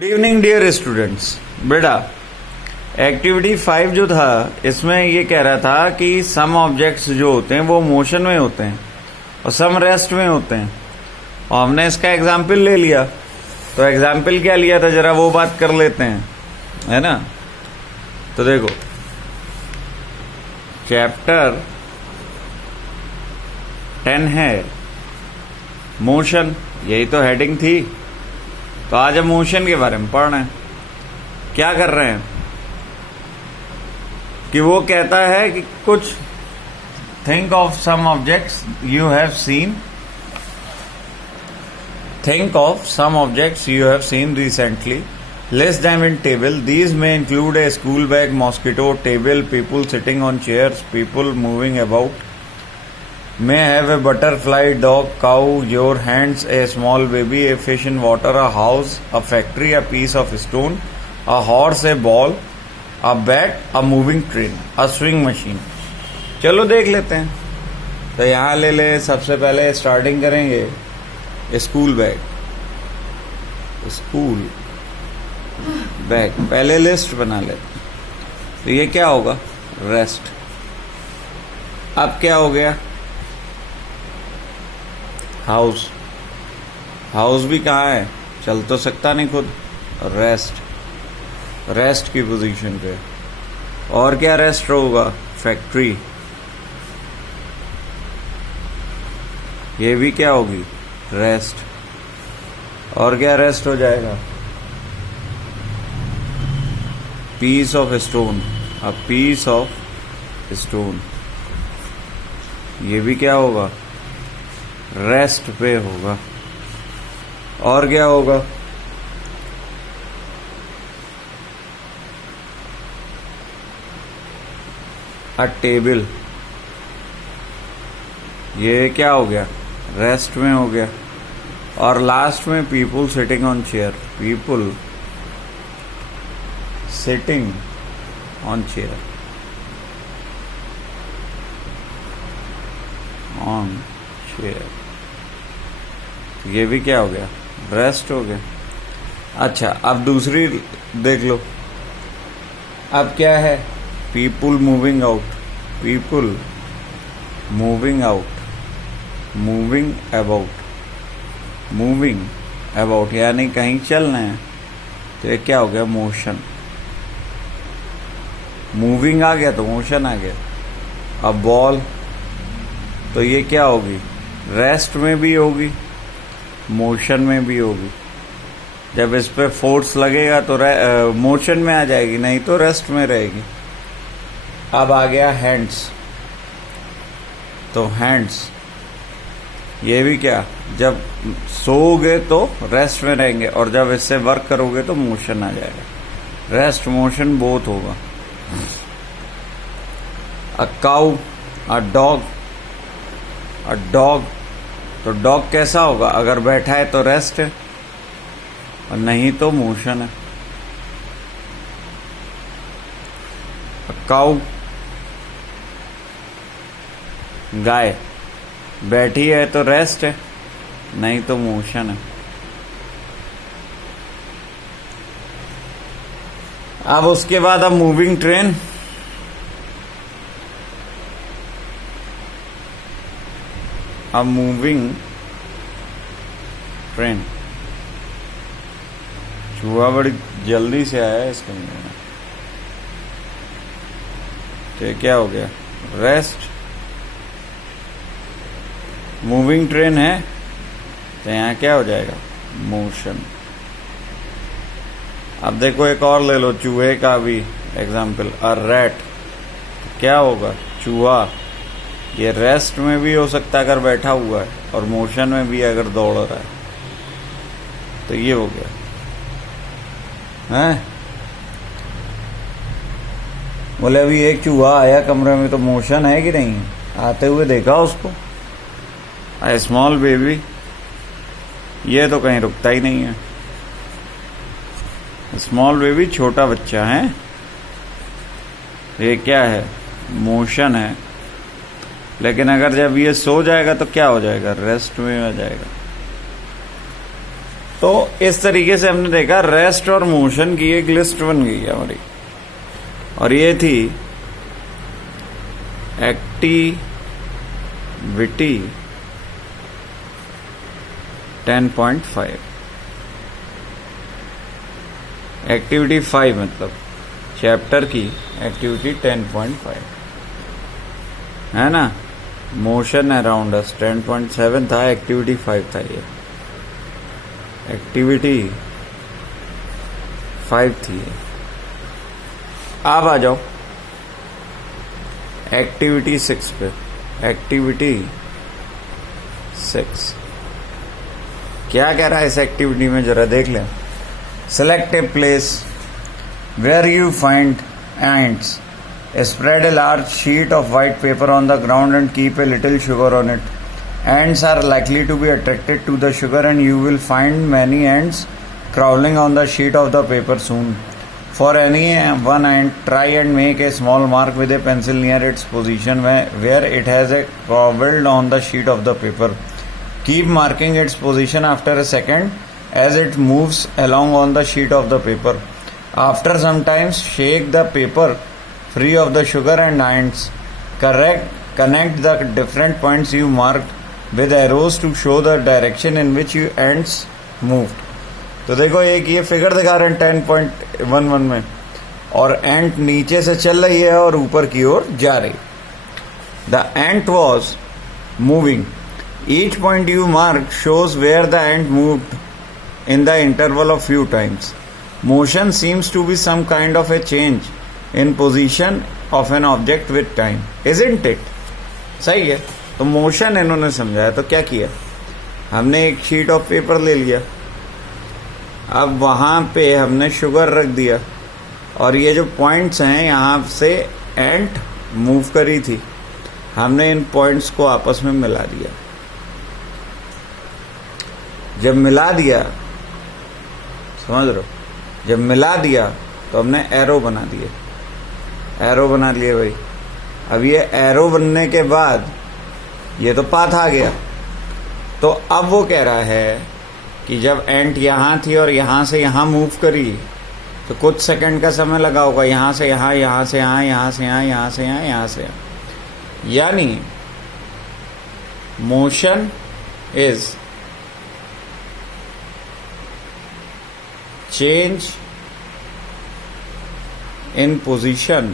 Good evening dear students. बेटा activity 5 जो था इसमें ये कह रहा था कि सम ऑब्जेक्ट्स जो होते हैं वो मोशन में होते हैं और सम रेस्ट में होते हैं, और हमने इसका एग्जाम्पल ले लिया। तो एग्जाम्पल क्या लिया था जरा वो बात कर लेते हैं, है ना। तो देखो चैप्टर 10 है मोशन, यही तो हेडिंग थी। तो आज हम मोशन के बारे में पढ़ रहे हैं। क्या कर रहे हैं कि वो कहता है कि कुछ think of some objects you have seen, think of some objects you have seen recently, list them in table. These में include a school bag, mosquito, table, people sitting on chairs, people moving about, may have a butterfly, dog, cow, your hands, a small baby, a fish in water, a house, a factory, a piece of stone, a horse, a ball, a bat, a moving train, a swing machine। चलो देख लेते हैं। तो यहाँ ले ले, सबसे पहले स्टार्टिंग करेंगे स्कूल बैग। स्कूल बैग पहले लिस्ट बना ले। तो ये क्या होगा? रेस्ट। अब क्या हो गया? हाउस। हाउस भी कहाँ है? चल तो सकता नहीं खुद। रेस्ट, रेस्ट की पोजीशन पे। और क्या रेस्ट होगा? फैक्ट्री। ये भी क्या होगी? रेस्ट। और क्या रेस्ट हो जाएगा? Piece of stone. A piece of stone, ये भी क्या होगा? रेस्ट पे होगा। और क्या होगा? अ टेबल। ये क्या हो गया? रेस्ट में हो गया। और लास्ट में people sitting on chair. People sitting on chair, on chair, ये भी क्या हो गया? रेस्ट हो गया। अच्छा, अब दूसरी देख लो। अब क्या है? People moving out. People moving out, moving about. Moving about यानी कहीं चलना है। तो ये क्या हो गया? मोशन। मूविंग आ गया तो मोशन आ गया। अब बॉल, तो ये क्या होगी? रेस्ट में भी होगी, मोशन में भी होगी। जब इस पे फोर्स लगेगा तो मोशन में आ जाएगी, नहीं तो रेस्ट में रहेगी। अब आ गया हैंड्स। तो हैंड्स, ये भी क्या? जब सोओगे तो रेस्ट में रहेंगे, और जब इससे वर्क करोगे तो मोशन आ जाएगा। रेस्ट मोशन बोथ होगा। A cow, a dog. A dog, तो डॉग कैसा होगा? अगर बैठा है तो रेस्ट है, और नहीं तो मोशन है। काऊ, गाय, बैठी है तो रेस्ट है, नहीं तो मोशन है। अब उसके बाद अब मूविंग ट्रेन। अब मूविंग ट्रेन, चूहा बड़ी जल्दी से आया है इसके अंदर। तो क्या हो गया? रेस्ट। मूविंग ट्रेन है तो यहाँ क्या हो जाएगा? मोशन। अब देखो एक और ले लो चूहे का भी एग्जाम्पल। अ रैट, क्या होगा? चूहा। ये रेस्ट में भी हो सकता है अगर बैठा हुआ है, और मोशन में भी अगर दौड़ रहा है। तो ये हो गया है। बोले अभी एक चूहा आया कमरे में, तो मोशन है कि नहीं? आते हुए देखा उसको। अ स्मॉल बेबी, ये तो कहीं रुकता ही नहीं है। स्मॉल बेबी छोटा बच्चा है। ये क्या है? मोशन है। लेकिन अगर जब ये सो जाएगा तो क्या हो जाएगा? रेस्ट में आ जाएगा। तो इस तरीके से हमने देखा रेस्ट और मोशन की एक लिस्ट बन गई है हमारी, और ये थी एक्टिविटी 10.5, एक्टिविटी 5 मतलब चैप्टर की एक्टिविटी 10.5 है ना। मोशन अराउंड अस 10.7 था, एक्टिविटी 5 था, ये एक्टिविटी 5 थी। अब आ जाओ एक्टिविटी 6 पे। एक्टिविटी 6 क्या कह रहा है इस एक्टिविटी में, जरा देख लें। Select a place where you find ends, spread a large sheet of white paper on the ground and keep a little sugar on it. Ants are likely to be attracted to the sugar and you will find many ants crawling on the sheet of the paper soon. For any one ant, try and make a small mark with a pencil near its position where it has crawled on the sheet of the paper. Keep marking its position after a second as it moves along on the sheet of the paper. After some time, shake the paper free of the sugar and ants. Connect the different points you marked with arrows to show the direction in which you ants moved. तो देखो एक ये figure दिखा रहे हैं 10.11 में, और एंट नीचे से चल रही है और ऊपर की ओर जा रही। The ant was moving. Each point you marked shows where the ant moved in the interval of few times. Motion seems to be some kind of a change in position of an object with time, isn't it? सही है। तो motion इन्होंने समझाया, तो क्या किया, हमने एक शीट ऑफ पेपर ले लिया, अब वहां पे हमने शुगर रख दिया, और ये जो पॉइंट्स हैं यहां से एंट मूव करी थी, हमने इन पॉइंट्स को आपस में मिला दिया। जब मिला दिया, समझ रहे हो, जब मिला दिया तो हमने एरो बना दिए, एरो बना लिए भाई। अब ये एरो बनने के बाद ये तो पाथ आ गया, तो अब वो कह रहा है कि जब एंट यहां थी और यहां से यहां मूव करी तो कुछ सेकंड का समय लगा होगा, यहां से यहां, यहां से यहां, यहां से यहां, यहां से यहां, यहां से यहां। यानी motion is change in position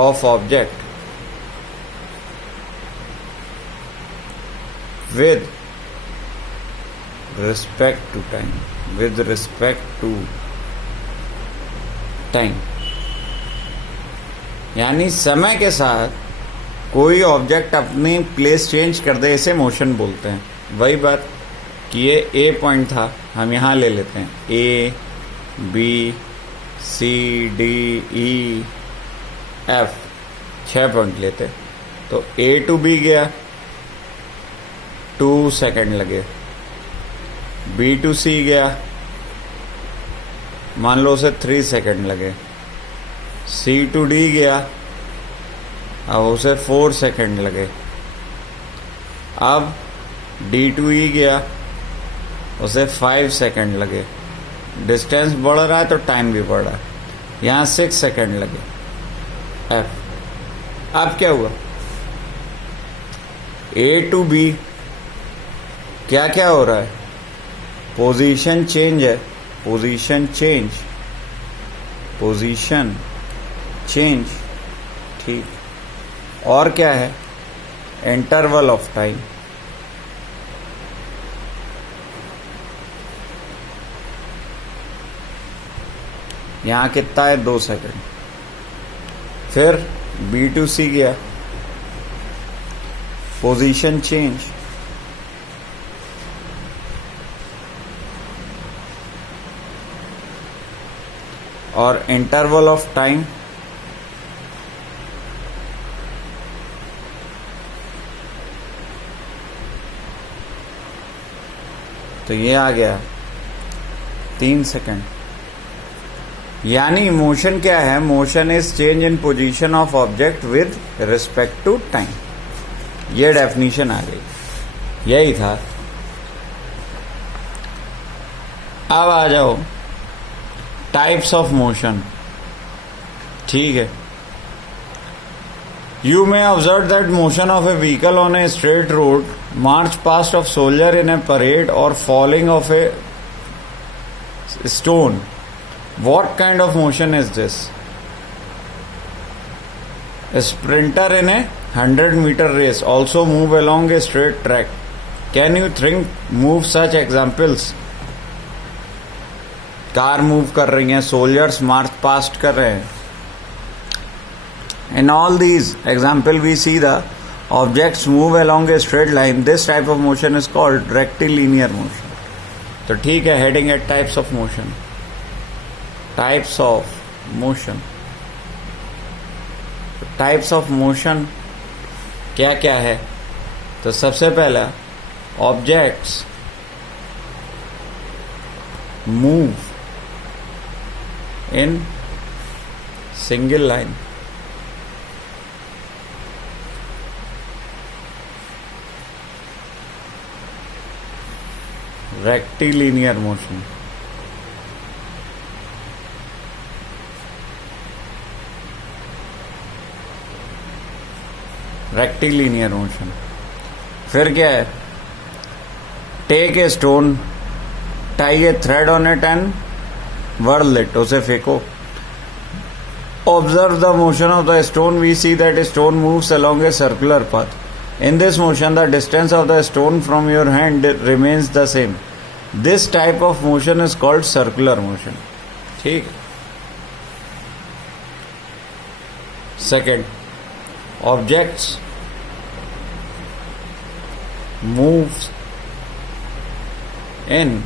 of object with respect to time, with respect to time। यानी समय के साथ कोई ऑब्जेक्ट अपनी प्लेस चेंज कर दे, इसे मोशन बोलते हैं। वही बात कि ये ए पॉइंट था, हम यहाँ ले लेते हैं A B C D E F, 6 point लेते, तो ए टू बी गया 2 सेकंड लगे, बी टू सी गया मान लो उसे 3 सेकंड लगे, सी टू डी गया अब उसे 4 सेकंड लगे, अब डी टू ई गया उसे 5 सेकंड लगे। डिस्टेंस बढ़ रहा है तो टाइम भी बढ़ रहा है, यहाँ 6 सेकंड लगे एफ। अब क्या हुआ, ए टू बी क्या क्या हो रहा है, पोजीशन चेंज है, पोजीशन चेंज, पोजीशन चेंज, ठीक। और क्या है, इंटरवल ऑफ टाइम, यहाँ कितना है 2 सेकंड। फिर बी टू सी गया, पोजीशन चेंज, और इंटरवल ऑफ टाइम, तो ये आ गया 3 सेकंड। यानी मोशन क्या है, motion is change in position of object with respect to time. ये डेफिनेशन आ गई, यही था। अब आ जाओ टाइप्स ऑफ मोशन। ठीक है, you may observe that motion of a vehicle on a straight road, march past of soldier in a parade, or falling of a stone. What kind of motion is this? A sprinter in a 100-meter race also move along a straight track. Can you move such examples? Car move कर रही हैं, soldiers march past कर रहे हैं. In all these example we see the objects move along a straight line. This type of motion is called rectilinear motion. तो ठीक है, heading at types of motion. Types of motion. Types of motion क्या क्या है? तो सबसे पहला objects move in single line. Rectilinear motion. Rectilinear motion. फिर क्या है? Take a stone, tie a thread on it and whirl it. उसे फेंको. Observe the motion of the stone. We see that a stone moves along a circular path. In this motion, the distance of the stone from your hand remains the same. This type of motion is called circular motion. ठीक. Second, objects moves in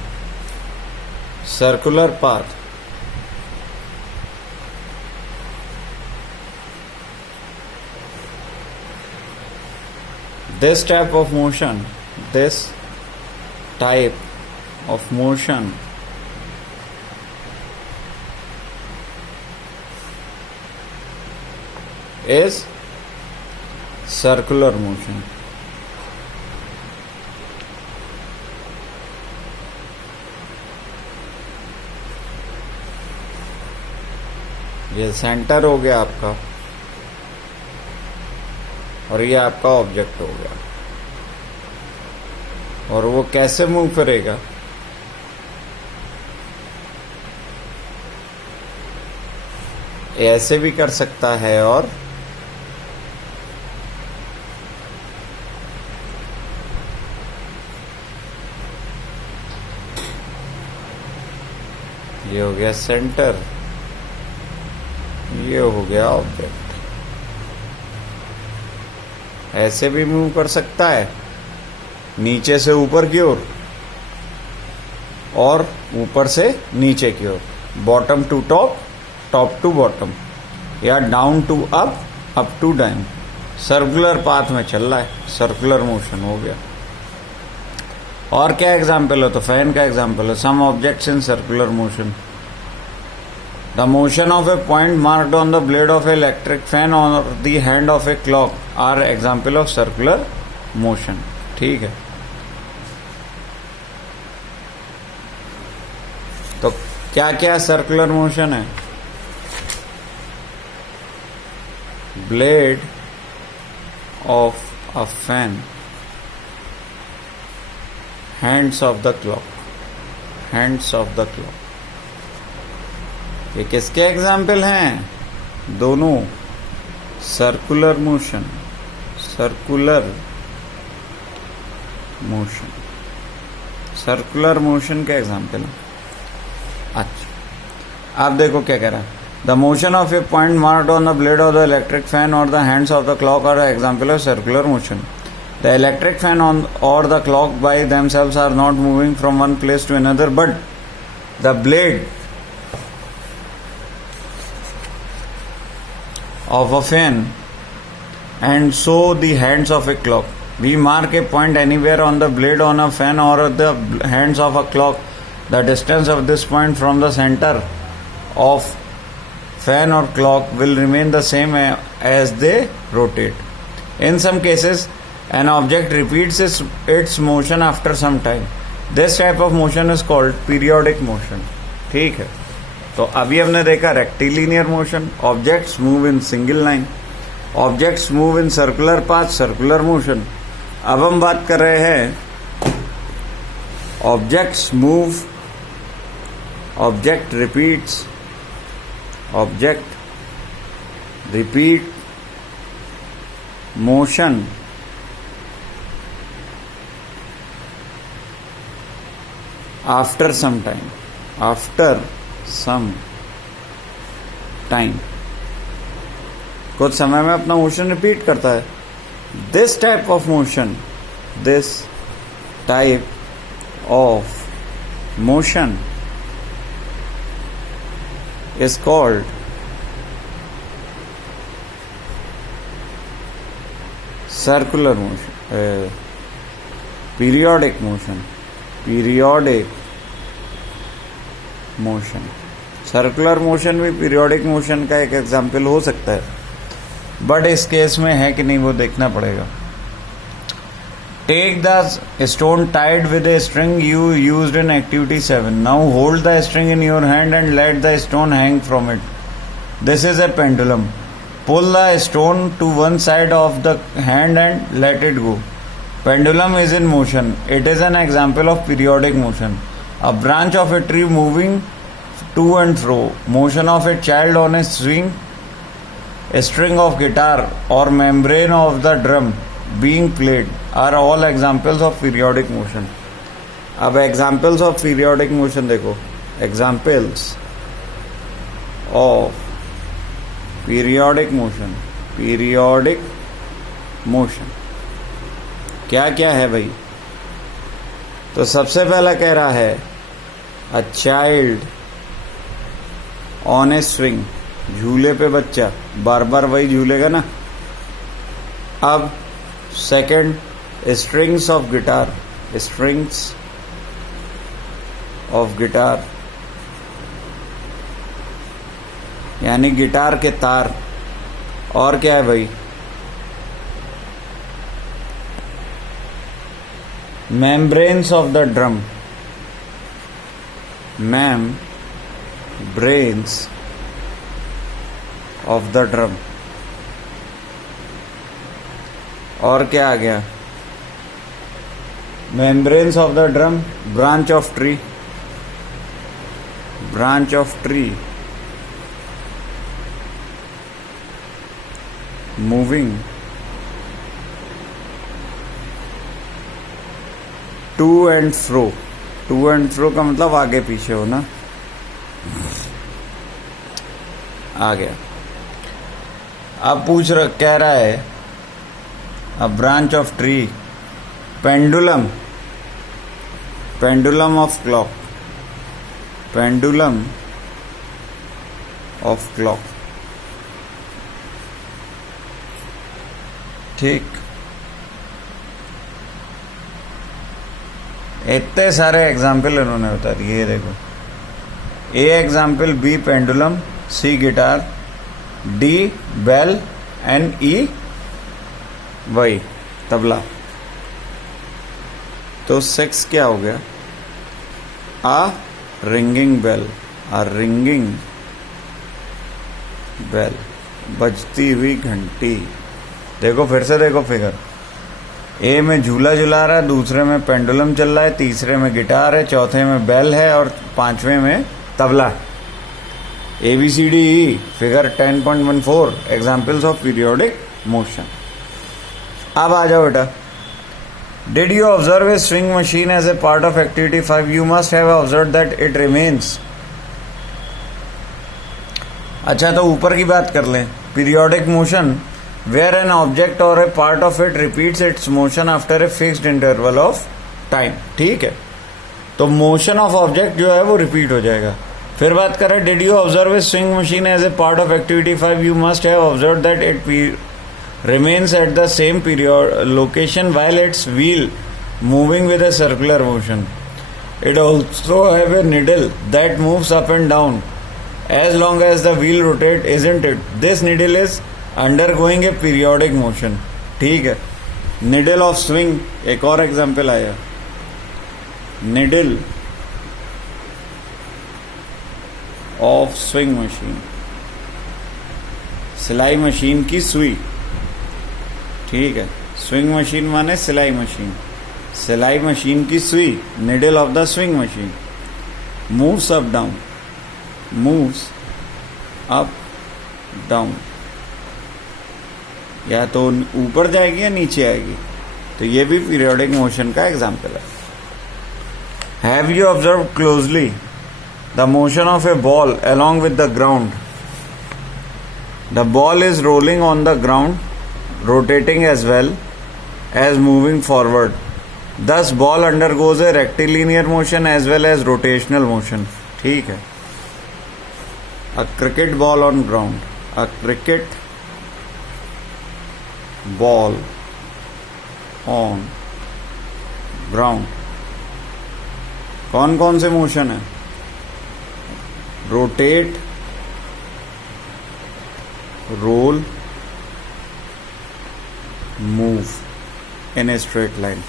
circular path. This type of motion is circular motion. ये centre हो गया आपका और ये आपका object हो गया, और वो कैसे मूव करेगा? ऐसे भी कर सकता है और ये हो गया सेंटर, ये हो गया ऑब्जेक्ट. ऐसे भी मूव कर सकता है, नीचे से ऊपर की ओर और ऊपर से नीचे की ओर, bottom to top, top to bottom, या down to up to down. Circular path में चल रहा है, सर्कुलर मोशन हो गया. और क्या एग्जाम्पल है? तो फैन का एग्जाम्पल है. Some objects in circular motion. The motion of a point marked on the blade of an electric fan or the hand of a clock are example of circular motion. ठीक है, तो क्या क्या circular motion है? Blade of a fan, hands of the clock, hands of the clock. ये किसके example हैं? दोनों circular motion, circular motion, circular motion के एग्जाम्पल हैं. अच्छा, आप देखो क्या कह रहा है. The motion of a point marked on the blade of the electric fan और the hands of the clock are example of circular motion. The electric fan on और the clock by themselves are not moving from one place to another, but the blade of a fan and so the hands of a clock. We mark a point anywhere on the blade on a fan or the hands of a clock. The distance of this point from the center of fan or clock will remain the same as they rotate. In some cases, An object repeats its motion after some time. This type of motion is called periodic motion. ठीक है, तो अभी हमने देखा rectilinear motion, objects move in single line, objects move in circular path, circular motion. अब हम बात कर रहे हैं objects move, object repeats, object repeat motion after some time, after some time, कुछ समय में अपना मोशन रिपीट करता है. This type of motion, this type of motion is called circular motion, periodic motion, periodic motion. Circular motion भी periodic motion का एक example हो सकता है, बट इस केस में है कि नहीं वो देखना पड़ेगा. Take the stone tied with a string you used in activity 7. Now hold the string in your hand and let the stone hang from it. This is a pendulum. Pull the stone to one side of the hand and let it go. Pendulum is in motion. It is an example of periodic motion. A branch of a tree moving to and fro. Motion of a child on a swing. A string of guitar or membrane of the drum being played are all examples of periodic motion. अब examples of periodic motion देखो. Examples of periodic motion. Periodic motion. क्या क्या है भाई? तो सबसे पहला कह रहा है a child on A swing, झूले पे बच्चा, बार बार वही झूलेगा ना. अब second, strings of guitar, strings of guitar यानी गिटार के तार. और क्या है भाई? membranes of the drum, membranes of the drum. और क्या आ गया? membranes of the drum, branch of tree, branch of tree moving to and fro. To and fro का मतलब आगे पीछे हो ना. आ गया. अब कह रहा है a branch of tree, pendulum, pendulum of clock, pendulum of clock. ठीक, इतने सारे एग्जाम्पल इन्होंने बता दिए. देखो, A example, B pendulum, C guitar, D bell and E वही तबला. तो 6 क्या हो गया? A ringing bell, a ringing bell, बजती हुई घंटी. देखो फिर से देखो फिगर. ए में झूला झुला रहा है, दूसरे में पेंडुलम चल रहा है, तीसरे में गिटार है, चौथे में बेल है और पांचवें में तबला. ABCD figure 10.14 examples of periodic motion. अब आ जाओ बेटा. Did you observe a swing machine as a part of activity 5? You must have observed that it remains. अच्छा, तो ऊपर की बात कर लें. Periodic motion where an object or a part of it repeats its motion after a fixed interval of time. ठीक है, तो motion of object जो है वो repeat हो जाएगा. फिर बात करें, did you observe a swing machine as a part of activity 5? You must have observed that it remains at the same period location while its wheel moving with a circular motion. It also have a needle that moves up and down as long as the wheel rotates, isn't it? This needle is undergoing a periodic motion. ठीक है, needle of swing, एक और example आया, needle of swing machine, सिलाई machine की सुई, ठीक है। स्विंग मशीन माने सिलाई मशीन, सिलाई मशीन की सुई, needle of the swing machine. Moves up down, moves up down, या तो ऊपर जाएगी या नीचे आएगी, तो ये भी पीरियोडिक मोशन का एग्जाम्पल है। Have you observe closely the motion of A ball along with the ground? The ball is rolling on the ground, rotating as well as moving forward. Thus ball undergoes a rectilinear motion as well as rotational motion. ठीक है। A cricket ball on ground, a cricket ball on ground, कौन कौन से motion है? Rotate, roll, move in a straight line.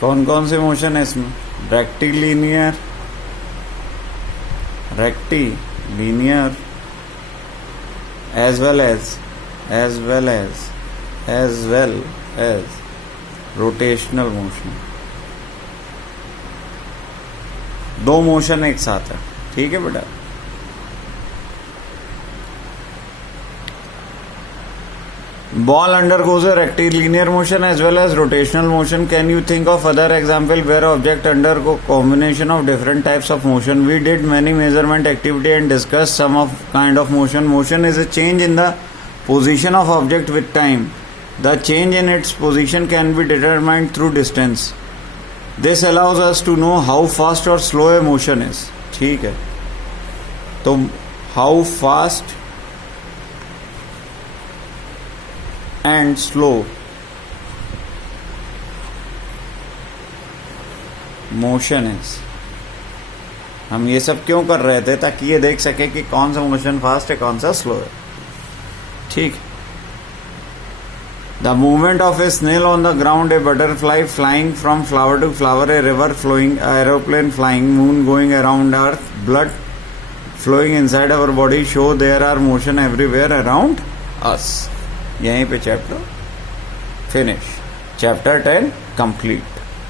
कौन कौन से motion है इसमें? Rectilinear, rectilinear as well as rotational motion. दो मोशन एक साथ है, ठीक है बेटा। Ball undergoes a rectilinear motion as well as rotational motion. Can you think of other example where object undergo combination of different types of motion? We did many measurement activity and discussed some of kind of motion. Motion is a change in the position of object with time. The change in its position can be determined through distance. This allows us to know how fast or slow a motion is. ठीक है, तो how fast and slow motion is. हम ये सब क्यों कर रहे थे? ताकि ये देख सके कि कौन सा मोशन फास्ट है, कौन सा स्लो है, ठीक। The movement of a snail on the ground, a butterfly flying from flower to flower, a river flowing, aeroplane flying, moon going around earth, blood flowing inside our body show there are motion everywhere around us. यहीं पे chapter finish, chapter 10 complete.